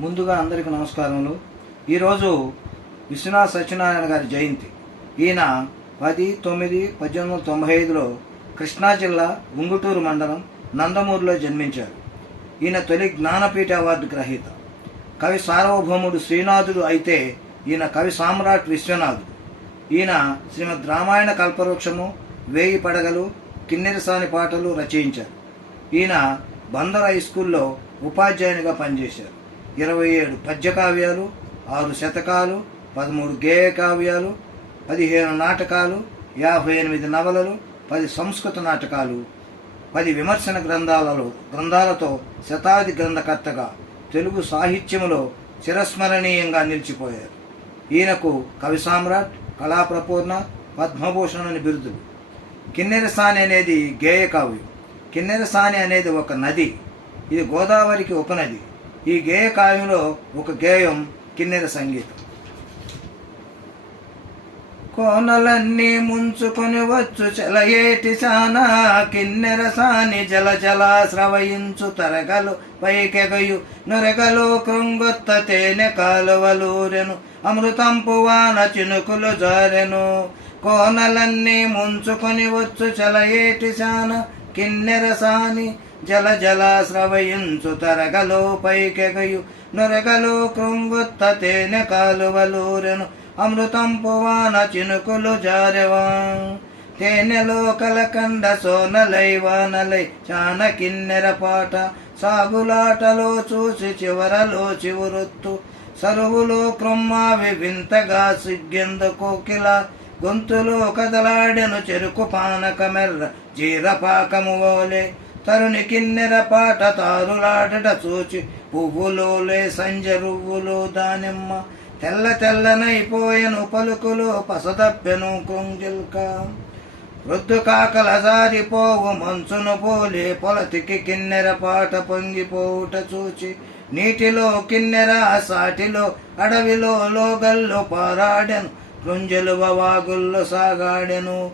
ముందుగా అందరికీ నమస్కారములు. ఈరోజు విశ్వనాథ్ సత్యనారాయణ గారి జయంతి. ఈయన పది తొమ్మిది పద్దెనిమిది వందల తొంభై ఐదులో కృష్ణా జిల్లా ఉంగుటూరు మండలం నందమూరులో జన్మించారు. ఈయన తొలి జ్ఞానపీఠ అవార్డు గ్రహీత. కవి సార్వభౌముడు శ్రీనాథుడు అయితే ఈయన కవి సామ్రాట్ విశ్వనాథుడు. ఈయన శ్రీమద్ రామాయణ కల్పవృక్షము వేయి పడగలు కిన్నెరసాని పాటలు రచయించారు. ఈయన బందర్ హై స్కూల్లో ఉపాధ్యాయునిగా పనిచేశారు. ఇరవై ఏడు పద్య కావ్యాలు ఆరు శతకాలు పదమూడు గేయ కావ్యాలు పదిహేను నాటకాలు యాభై ఎనిమిది నవలలు పది సంస్కృత నాటకాలు పది విమర్శన గ్రంథాలలో గ్రంథాలతో శతాది గ్రంథకర్తగా తెలుగు సాహిత్యంలో చిరస్మరణీయంగా నిలిచిపోయారు. ఈయనకు కవి సామ్రాట్ కళాప్రపూర్ణ పద్మభూషణ్ అని బిరుదులు. కిన్నెరసాని అనేది గేయ కావ్యం కిన్నెరసాని అనేది ఒక నది. ఇది గోదావరికి ఉపనది ఈ గేయ కావ్యంలో ఒక గేయం కిన్నెర సంగీతం. కోనలన్నీ ముంచుకొని వచ్చు చెలయేటి చానా కిన్నెర సాని జల జలా స్రవయించు తరగలు పైకెగయు నొరగలు కృంగొత్త తేనె కాలువలూరెను అమృతంపువాన చినుకులు జారెను. కోనలన్నీ ముంచుకొని వచ్చు చెలయేటి చాన కిన్నెర సాని జల జల స్రవయించు తరగలో పైకెగయు నొరగలు కృంగుత్త తేనె కాలువలూరెను. అమృతం పువాన చినుకులు జారెవా. తేనెలో కలకండ సోనలై వానలై చాన కిన్నెర పాట. సాగులాటలో చూసి చివరలో చివురొత్తు. సరువులో క్రొమ్మావి వింతగా సిగ్గెంద కోకిల గొంతులో కదలాడెను చెరుకు పానకమెర్ర జీరపాకము ఓలే. తరుని కిన్నెర పాట తారులాడట చూచి. పువ్వులోలే సంజరువ్వులు దానిమ్మ. తెల్ల తెల్లనైపోయెను పలుకులు పసదప్పెను కొంగిల్క. వృద్ధు కాకల జారిపోవు మంచును పోలే పొలతికి కిన్నెర పాట పొంగిపోవుట చూచి. నీటిలో కిన్నెర సాటిలో అడవిలో లోగల్లో పారాడెను. కృంజలు వాగుల్లో సాగాడెను.